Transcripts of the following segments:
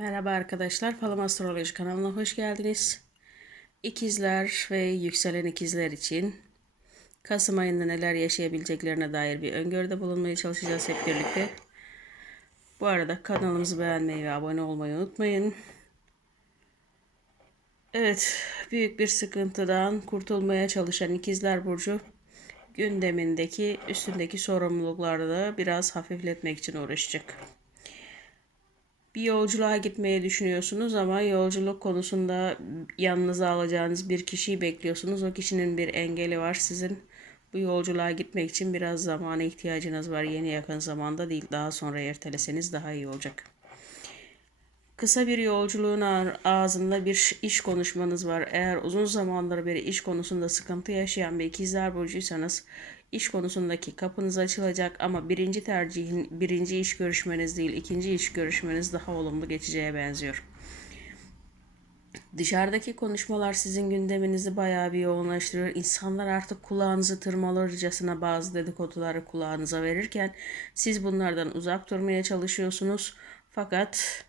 Merhaba arkadaşlar, Falım Astroloji kanalına hoş geldiniz. İkizler ve yükselen ikizler için Kasım ayında neler yaşayabileceklerine dair bir öngörüde bulunmaya çalışacağız hep birlikte. Bu arada kanalımızı beğenmeyi ve abone olmayı unutmayın. Evet, büyük bir sıkıntıdan kurtulmaya çalışan ikizler burcu gündemindeki üstündeki sorumlulukları da biraz hafifletmek için uğraşacak. Bir yolculuğa gitmeyi düşünüyorsunuz ama yolculuk konusunda yanınıza alacağınız bir kişiyi bekliyorsunuz. O kişinin bir engeli var. Sizin bu yolculuğa gitmek için biraz zamana ihtiyacınız var. Yeni yakın zamanda değil, daha sonra erteleseniz daha iyi olacak. Kısa bir yolculuğun ağzında bir iş konuşmanız var. Eğer uzun zamandır beri iş konusunda sıkıntı yaşayan bir ikizler burcuysanız iş konusundaki kapınız açılacak ama birinci tercihin birinci iş görüşmeniz değil ikinci iş görüşmeniz daha olumlu geçeceğe benziyor. Dışarıdaki konuşmalar sizin gündeminizi bayağı bir yoğunlaştırıyor. İnsanlar artık kulağınızı tırmalırcasına bazı dedikoduları kulağınıza verirken siz bunlardan uzak durmaya çalışıyorsunuz. Fakat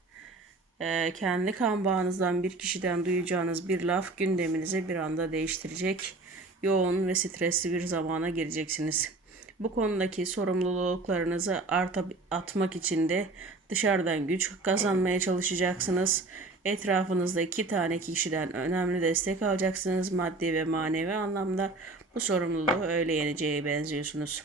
e, kendi kan bağınızdan bir kişiden duyacağınız bir laf gündeminizi bir anda değiştirecek yoğun ve stresli bir zamana gireceksiniz. Bu konudaki sorumluluklarınızı arta atmak için de dışarıdan güç kazanmaya çalışacaksınız. Etrafınızda iki tane kişiden önemli destek alacaksınız maddi ve manevi anlamda. Bu sorumluluğu öyle yeneceğe benziyorsunuz.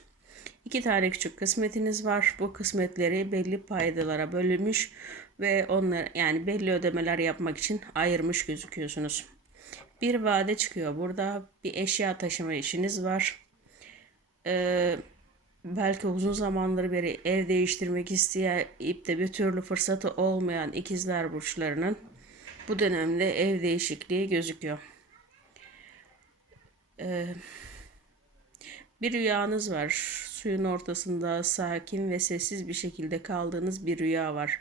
İki tane küçük kısmetiniz var. Bu kısmetleri belli paydalara bölünmüş ve onlar yani belli ödemeler yapmak için ayırmış gözüküyorsunuz bir vade çıkıyor. Burada bir eşya taşıma işiniz var. Ee, belki uzun zamandır beri ev değiştirmek isteyip de bir türlü fırsatı olmayan ikizler burçlarının bu dönemde ev değişikliği gözüküyor. Ee, bir rüyanız var. Suyun ortasında sakin ve sessiz bir şekilde kaldığınız bir rüya var.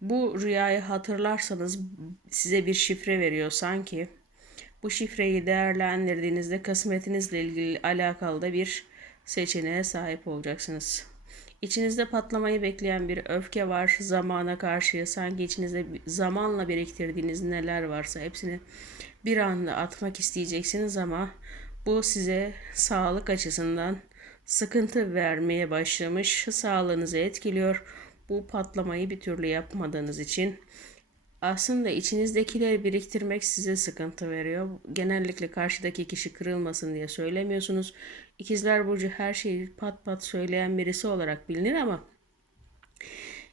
Bu rüyayı hatırlarsanız size bir şifre veriyor sanki. Bu şifreyi değerlendirdiğinizde kısmetinizle ilgili alakalı da bir seçeneğe sahip olacaksınız. İçinizde patlamayı bekleyen bir öfke var zamana karşı. Sanki içinizde zamanla biriktirdiğiniz neler varsa hepsini bir anda atmak isteyeceksiniz ama bu size sağlık açısından sıkıntı vermeye başlamış. Sağlığınızı etkiliyor. Bu patlamayı bir türlü yapmadığınız için aslında içinizdekileri biriktirmek size sıkıntı veriyor. Genellikle karşıdaki kişi kırılmasın diye söylemiyorsunuz. İkizler Burcu her şeyi pat pat söyleyen birisi olarak bilinir ama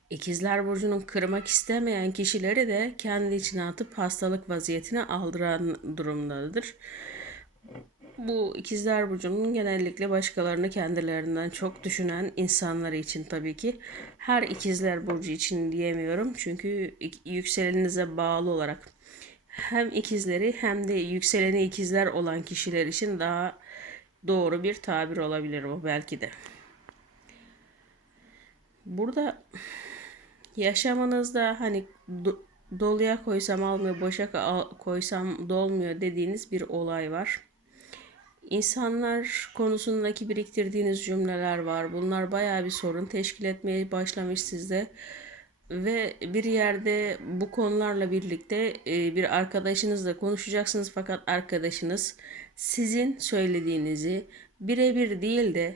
İkizler Burcu'nun kırmak istemeyen kişileri de kendi içine atıp hastalık vaziyetine aldıran durumdadır. Bu ikizler burcunun genellikle başkalarını kendilerinden çok düşünen insanları için tabii ki. Her ikizler burcu için diyemiyorum. Çünkü yükselenize bağlı olarak hem ikizleri hem de yükseleni ikizler olan kişiler için daha doğru bir tabir olabilir bu belki de. Burada yaşamınızda hani do- doluya koysam almıyor, boşa koysam dolmuyor dediğiniz bir olay var İnsanlar konusundaki biriktirdiğiniz cümleler var. Bunlar baya bir sorun teşkil etmeye başlamış sizde. Ve bir yerde bu konularla birlikte e, bir arkadaşınızla konuşacaksınız fakat arkadaşınız sizin söylediğinizi birebir değil de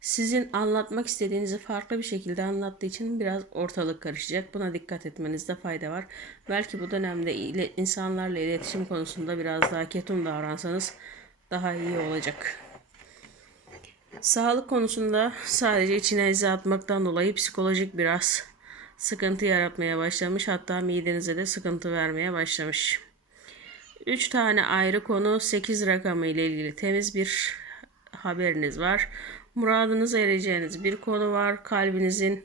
sizin anlatmak istediğinizi farklı bir şekilde anlattığı için biraz ortalık karışacak. Buna dikkat etmenizde fayda var. Belki bu dönemde insanlarla iletişim konusunda biraz daha ketum davransanız daha iyi olacak. Sağlık konusunda sadece içine eze atmaktan dolayı psikolojik biraz sıkıntı yaratmaya başlamış. Hatta midenize de sıkıntı vermeye başlamış. 3 tane ayrı konu 8 rakamı ile ilgili temiz bir haberiniz var. Muradınıza ereceğiniz bir konu var. Kalbinizin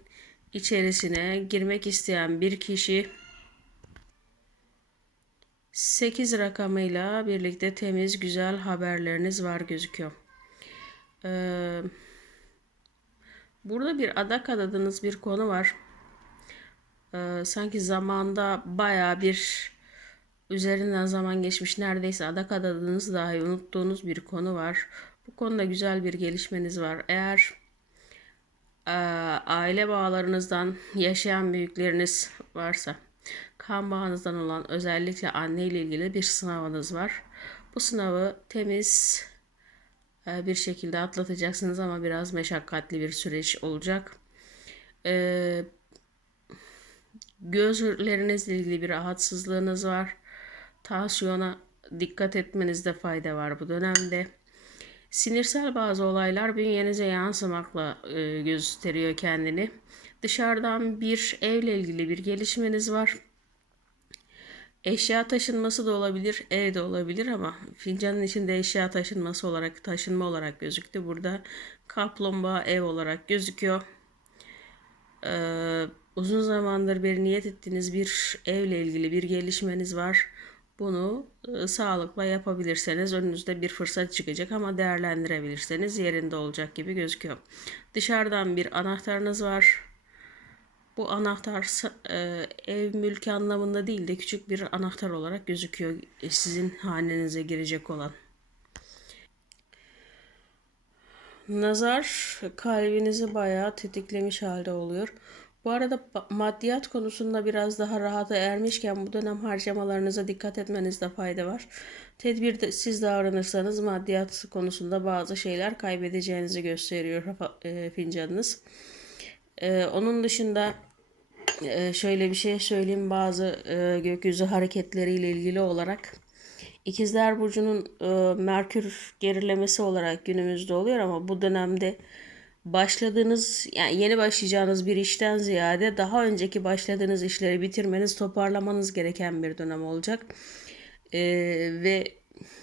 içerisine girmek isteyen bir kişi 8 rakamıyla birlikte temiz güzel haberleriniz var gözüküyor. Ee, burada bir adak adadığınız bir konu var. Ee, sanki zamanda baya bir üzerinden zaman geçmiş neredeyse adak adadığınız dahi unuttuğunuz bir konu var. Bu konuda güzel bir gelişmeniz var. Eğer e, aile bağlarınızdan yaşayan büyükleriniz varsa kan bağınızdan olan özellikle anne ile ilgili bir sınavınız var. Bu sınavı temiz e, bir şekilde atlatacaksınız ama biraz meşakkatli bir süreç olacak. Ee, gözlerinizle ilgili bir rahatsızlığınız var. Tansiyona dikkat etmenizde fayda var bu dönemde. Sinirsel bazı olaylar bünyenize yansımakla e, gösteriyor kendini. Dışarıdan bir evle ilgili bir gelişmeniz var. Eşya taşınması da olabilir, ev de olabilir ama fincanın içinde eşya taşınması olarak, taşınma olarak gözüktü. Burada kaplumbağa ev olarak gözüküyor. Ee, uzun zamandır bir niyet ettiğiniz bir evle ilgili bir gelişmeniz var. Bunu e, sağlıkla yapabilirseniz önünüzde bir fırsat çıkacak ama değerlendirebilirseniz yerinde olacak gibi gözüküyor. Dışarıdan bir anahtarınız var. Bu anahtar e, ev mülkü anlamında değil de küçük bir anahtar olarak gözüküyor e, sizin hanenize girecek olan. Nazar kalbinizi bayağı tetiklemiş halde oluyor. Bu arada maddiyat konusunda biraz daha rahata ermişken bu dönem harcamalarınıza dikkat etmenizde fayda var. Tedbirde siz davranırsanız maddiyat konusunda bazı şeyler kaybedeceğinizi gösteriyor e, fincanınız. Ee, onun dışında e, şöyle bir şey söyleyeyim bazı e, gökyüzü hareketleriyle ilgili olarak. İkizler Burcu'nun e, Merkür gerilemesi olarak günümüzde oluyor ama bu dönemde başladığınız yani yeni başlayacağınız bir işten ziyade daha önceki başladığınız işleri bitirmeniz, toparlamanız gereken bir dönem olacak. Ee, ve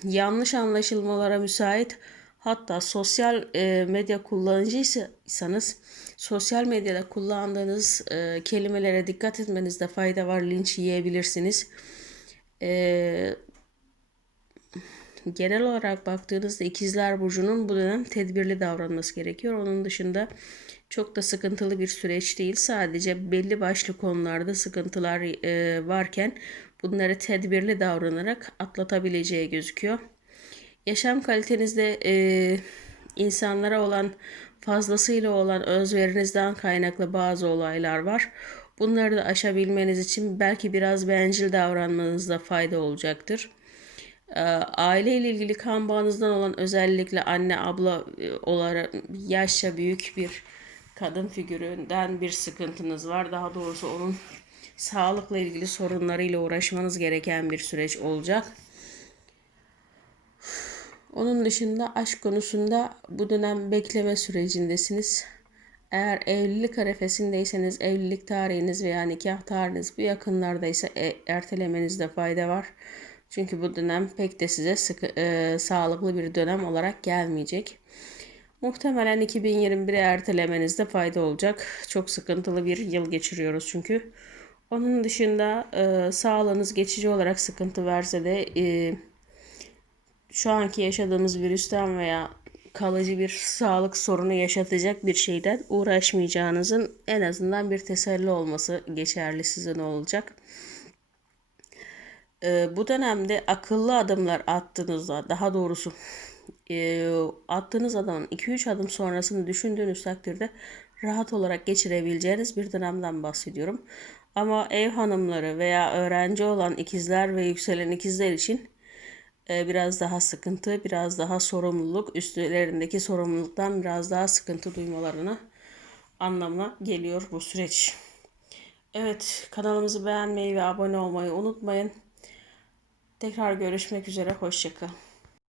yanlış anlaşılmalara müsait hatta sosyal e, medya kullanıcıysanız sosyal medyada kullandığınız e, kelimelere dikkat etmenizde fayda var. Linç yiyebilirsiniz. E, genel olarak baktığınızda ikizler burcunun bu dönem tedbirli davranması gerekiyor. Onun dışında çok da sıkıntılı bir süreç değil. Sadece belli başlı konularda sıkıntılar e, varken bunları tedbirli davranarak atlatabileceği gözüküyor. Yaşam kalitenizde e, insanlara olan fazlasıyla olan özverinizden kaynaklı bazı olaylar var. Bunları da aşabilmeniz için belki biraz bencil davranmanızda fayda olacaktır. Ee, aile ile ilgili kan bağınızdan olan özellikle anne abla e, olarak yaşça büyük bir kadın figüründen bir sıkıntınız var. Daha doğrusu onun sağlıkla ilgili sorunlarıyla uğraşmanız gereken bir süreç olacak. Onun dışında aşk konusunda bu dönem bekleme sürecindesiniz. Eğer evlilik arefesindeyseniz evlilik tarihiniz veya nikah tarihiniz bu yakınlardaysa e, ertelemenizde fayda var. Çünkü bu dönem pek de size sıkı, e, sağlıklı bir dönem olarak gelmeyecek. Muhtemelen 2021'e ertelemenizde fayda olacak. Çok sıkıntılı bir yıl geçiriyoruz çünkü. Onun dışında e, sağlığınız geçici olarak sıkıntı verse de e, şu anki yaşadığımız virüsten veya kalıcı bir sağlık sorunu yaşatacak bir şeyden uğraşmayacağınızın en azından bir teselli olması geçerli sizin olacak. Ee, bu dönemde akıllı adımlar attığınızda daha doğrusu e, attığınız adamın 2-3 adım sonrasını düşündüğünüz takdirde rahat olarak geçirebileceğiniz bir dönemden bahsediyorum. Ama ev hanımları veya öğrenci olan ikizler ve yükselen ikizler için e, biraz daha sıkıntı, biraz daha sorumluluk, üstlerindeki sorumluluktan biraz daha sıkıntı duymalarını anlamına geliyor bu süreç. Evet, kanalımızı beğenmeyi ve abone olmayı unutmayın. Tekrar görüşmek üzere, hoşçakalın.